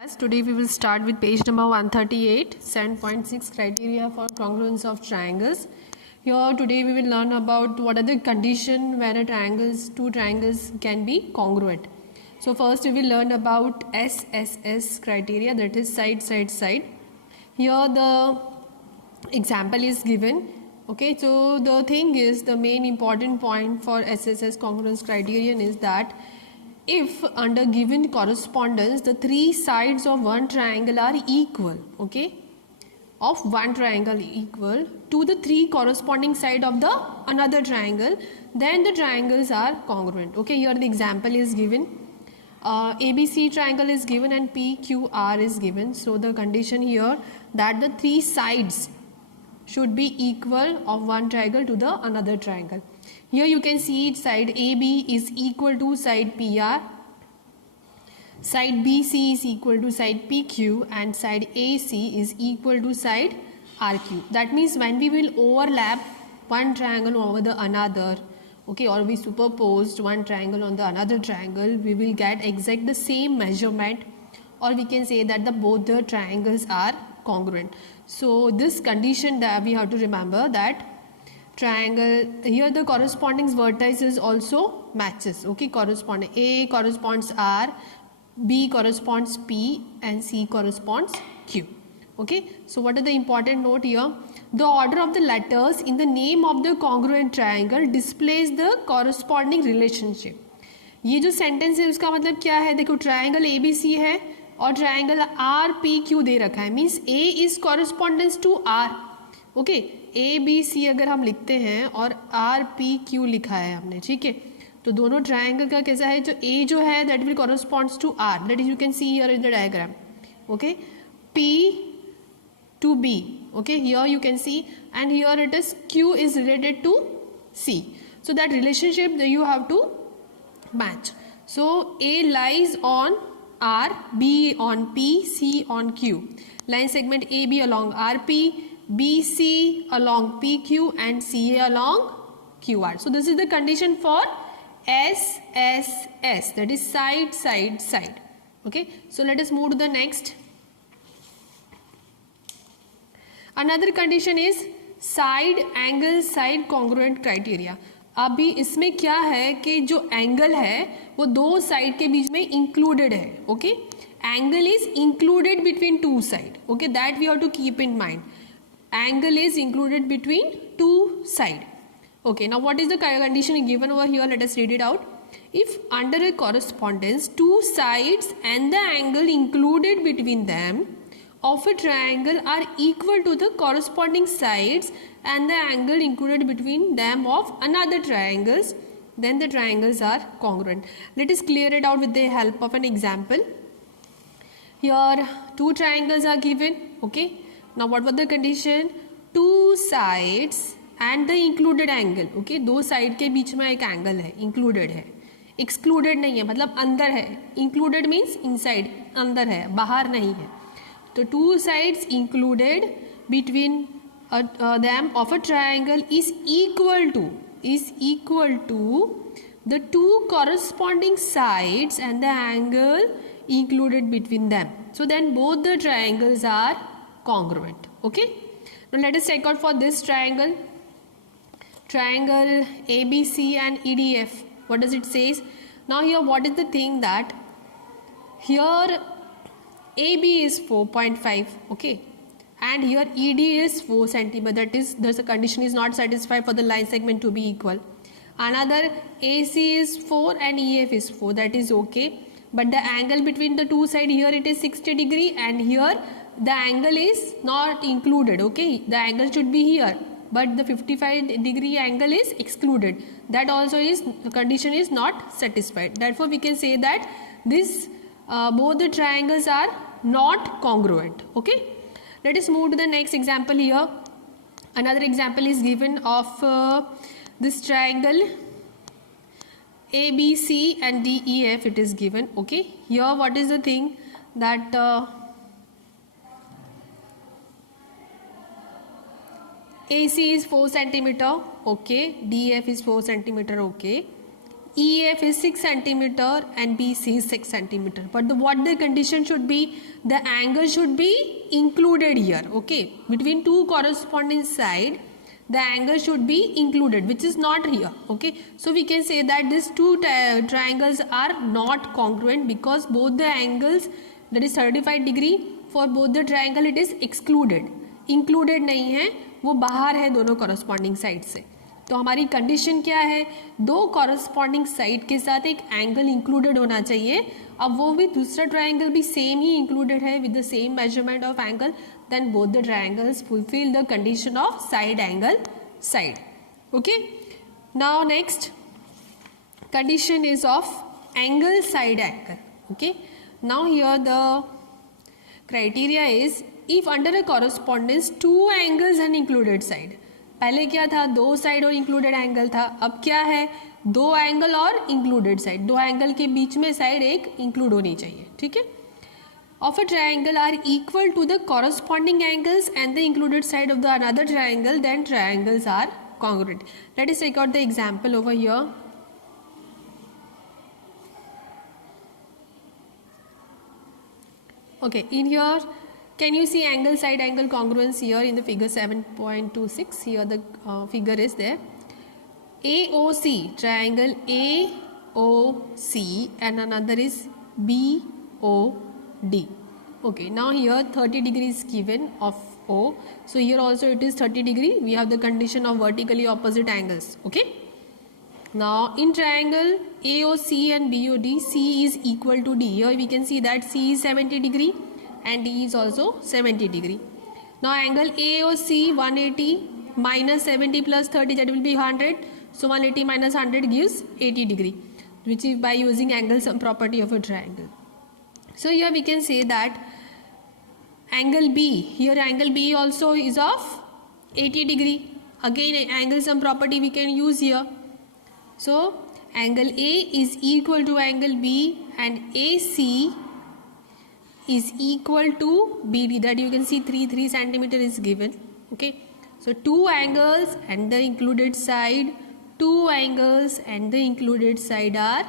As today we will start with page number 138, 7.6 criteria for congruence of triangles. Here today we will learn about what are the condition where two triangles can be congruent. So first we will learn about SSS criteria, that is side, side, side. Here the example is given. Okay, so the thing is, the main important point for SSS congruence criterion is that if under given correspondence the three sides of one triangle are equal, okay, of one triangle equal to the three corresponding side of the another triangle, then the triangles are congruent. Okay, here the example is given. ABC triangle is given and PQR is given. So the condition here that the three sides should be equal of one triangle to the another triangle. Here you can see each side AB is equal to side PR, side BC is equal to side PQ, and side AC is equal to side RQ. That means when we will overlap one triangle over the another, okay, or we superposed one triangle on the another triangle, we will get exact the same measurement, or we can say that both the triangles are congruent. So this condition that we have to remember, that triangle here the corresponding vertices also matches, okay, corresponding A corresponds R, B corresponds P, and C corresponds Q. Okay, so what are the important note here? The order of the letters in the name of the congruent triangle displays the corresponding relationship. ये जो sentence है उसका मतलब क्या है? देखो, triangle ABC है और ट्राइंगल RPQ दे रखा है, means A is correspondence to R. Okay, ABC अगर हम लिखते हैं और RPQ लिखा है हमने, ठीक है, तो दोनों ट्राइंगल का कैसा है? जो A जो है that will corresponds to R, that is you can see here in the diagram. Okay, P to B, okay, here you can see, and here it is Q is related to C. So that relationship that you have to match. So A lies on R, B on P, C on Q. Line segment AB along RP, BC along PQ, and CA along QR. So this is the condition for SSS, that is side, side, side. Okay, so let us move to the next. Another condition is side angle side congruent criteria. अभी इसमें क्या है कि जो angle है वो दो side के बीच में इंक्लूडेड है. Okay, angle is included between two side. Okay, that we have to keep in mind. Angle is included between two side. Okay, now what is the condition given over here? Let us read it out. If under a correspondence two sides and the angle included between them of a triangle are equal to the corresponding sides and the angle included between them of another triangles, then the triangles are congruent. Let us clear it out with the help of an example. Here two triangles are given. Okay, now what was the condition? Two sides and the included angle. Okay, दो side के बीच में एक angle है, included है, excluded नहीं है, मतलब अंदर है. इंक्लूडेड मीन्स इनसाइड, अंदर है, बाहर नहीं है. तो two sides included between them of a triangle is equal to the two corresponding sides and the angle included between them. So then both the triangles are congruent. Okay, now let us check out for this triangle ABC and EDF. What does it says? Now here what is the thing, that here AB is 4.5, okay, and here ED is 4 centimeter. That is, the condition is not satisfied for the line segment to be equal. Another AC is 4 and EF is 4. That is okay, but the angle between the two side, here it is 60 degree and here the angle is not included. Okay, the angle should be here, but the 55 degree angle is excluded. That also is, the condition is not satisfied. Therefore we can say that this both the triangles are not congruent. Okay, let us move to the next example. Here another example is given of this triangle ABC and DEF. It is given. Okay, here what is the thing, that AC is 4 centimeter. Okay, DF is 4 centimeter. Okay, EF is 6 centimeter and BC is 6 centimeter. But what the condition should be? The angle should be included here. Okay, between two corresponding side, the angle should be included, which is not here. Okay, so we can say that these two triangles are not congruent because both the angles, that is 35 degree for both the triangle, it is excluded. Included नहीं है, वो बाहर है दोनों corresponding side से. तो हमारी condition क्या है? दो कॉरस्पॉन्डिंग साइड के साथ एक एंगल इंक्लूडेड होना चाहिए. अब वो भी दूसरा ट्रायंगल भी सेम ही इंक्लूडेड है with the same measurement of angle, then both the triangles fulfil the condition of side angle side. Okay, now next condition is of angle side angle. Okay, now here the criteria is if under a correspondence two angles and included side. पहले क्या था? दो side और included angle था. अब क्या है? दो एंगल और इंक्लूडेड साइड. दो एंगल के बीच में साइड एक इंक्लूड होनी चाहिए. ठीक है. Of a triangle are equal to the corresponding angles and the included side of the another triangle, then triangles are congruent. Let us take out the example over here. Okay, in here can you see angle side angle congruence here in the figure 7.26? Here the figure is there. AOC, triangle AOC, and another is BOD. Okay, now here 30 degrees given of O, so here also it is 30 degree. We have the condition of vertically opposite angles. Okay, now in triangle AOC and BOD, C is equal to D. Here we can see that C is 70 degree and D is also 70 degree. Now angle AOC 180 minus 70 plus 30, that will be 100. So 180 minus 100 gives 80 degree, which is by using angle sum property of a triangle. So here we can say that angle B, here angle B also is of 80 degree. Again angle sum property we can use here. So angle A is equal to angle B and AC is equal to BD, that you can see 3 centimeter is given. Okay, so two angles and the included side, two angles and the included side are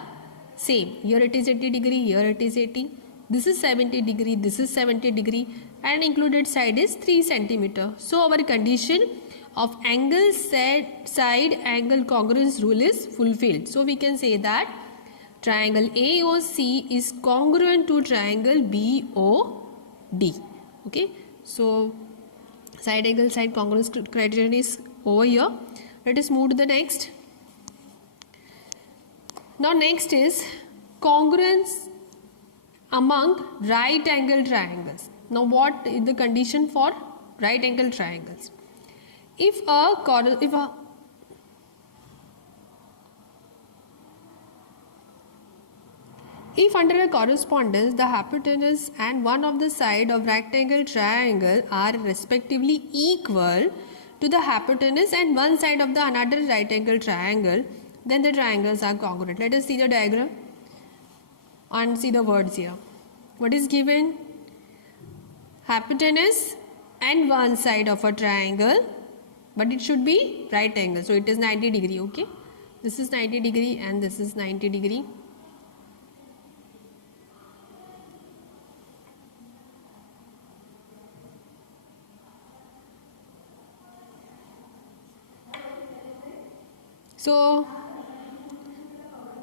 same. Here it is 80 degree, here it is 80, this is 70 degree, this is 70 degree, and included side is 3 centimeter. So our condition of angle side angle congruence rule is fulfilled. So we can say that triangle AOC is congruent to triangle BOD. Okay, so side angle side congruence criterion is over here. Let us move to the next. Now next is congruence among right angle triangles. Now what is the condition for right angle triangles? If under a correspondence the hypotenuse and one of the side of rectangle triangle are respectively equal to the hypotenuse and one side of the another right angle triangle, then the triangles are congruent. Let us see the diagram and see the words here. What is given? Hypotenuse and one side of a triangle, but it should be right angle, so it is 90 degree. Okay, this is 90 degree and this is 90 degree. So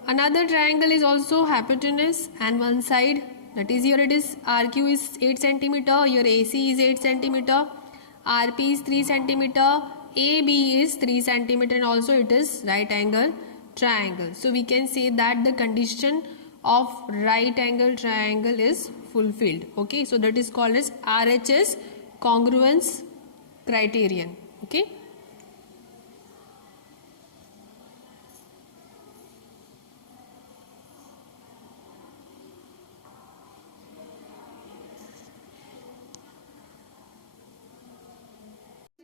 another triangle is also hypotenuse and one side, that is here it is RQ is 8 centimeter, here AC is 8 centimeter, RP is 3 centimeter, AB is 3 centimeter, and also it is right angle triangle. So we can say that the condition of right angle triangle is fulfilled. Okay, so that is called as RHS congruence criterion. Okay.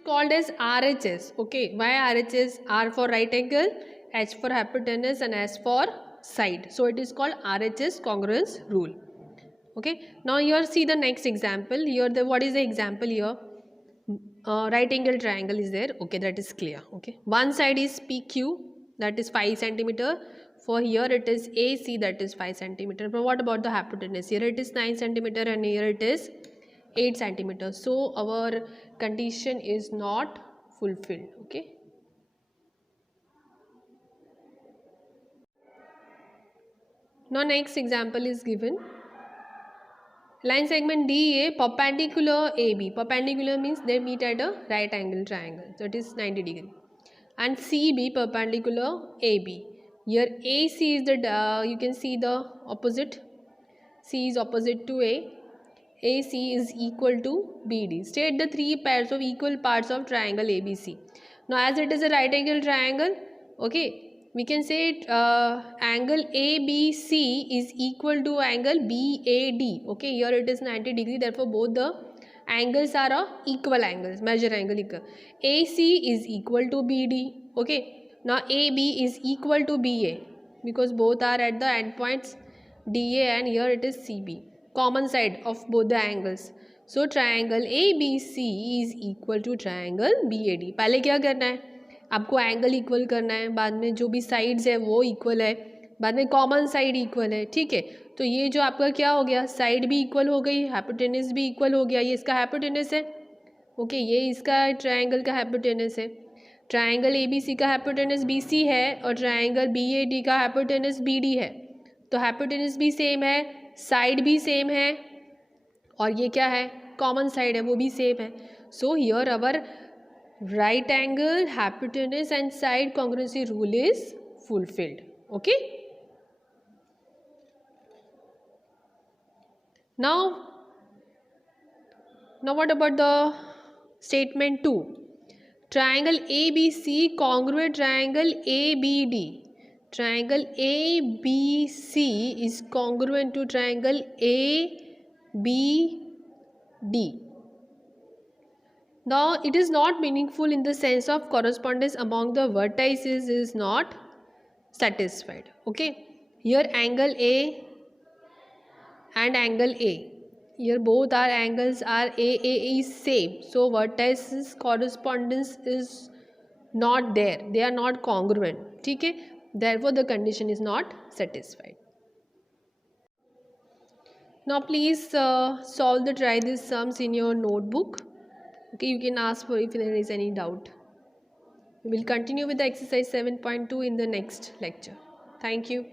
Called as RHS. Okay, why RHS? R for right angle, H for hypotenuse, and S for side. So it is called RHS congruence rule. Okay, now here see the next example. Here what is the example here? Right angle triangle is there. Okay, that is clear. Okay, one side is PQ, that is 5 centimeter. For here it is AC, that is 5 centimeter. But what about the hypotenuse? Here it is 9 centimeter and here it is 8 centimeter. So our condition is not fulfilled. Okay. Now next example is given. Line segment DA perpendicular AB. Perpendicular means they meet at a right angle triangle. That is 90 degree. And CB perpendicular AB. Here AC is the you can see the opposite. C is opposite to A. AC is equal to BD. State the three pairs of equal parts of triangle ABC. Now as it is a right angle triangle, okay, we can say angle ABC is equal to angle BAD. Okay, here it is 90 degree, therefore both the angles are equal angles, measure angle equal. AC is equal to BD. Okay, now AB is equal to BA because both are at the endpoints DA and here it is CB. Common side of both the angles. So triangle ABC is equal to triangle BAD. पहले क्या करना है, आपको angle equal करना है, बाद में जो भी साइड्स है वो इक्वल है, बाद में कॉमन साइड इक्वल है. ठीक है, तो ये जो आपका क्या हो गया, साइड भी इक्वल हो गई, हाइपोटेनस भी इक्वल हो गया. ये इसका हाइपोटेनस है. ओके, ये इसका ट्रायंगल का हाइपोटेनस है. ट्रायंगल ABC का हाइपोटेनस BC है और ट्रायंगल BAD का हाइपोटेनस BD है. तो हाइपोटेनस भी सेम है, साइड भी सेम है और ये क्या है, कॉमन साइड है वो भी सेम है. So here our right angle, hypotenuse and side congruency rule is fulfilled. Okay. Now what about the statement 2? Triangle ABC congruent triangle ABD. Triangle ABC is congruent to triangle ABD. Now it is not meaningful in the sense of correspondence among the vertices is not satisfied. Okay, here angle A and angle A, here both our angles are AA is same, so vertices correspondence is not there, they are not congruent. ठीक है, therefore the condition is not satisfied. Now please try these sums in your notebook. Okay, you can ask for if there is any doubt. We will continue with the exercise 7.2 in the next lecture. Thank you.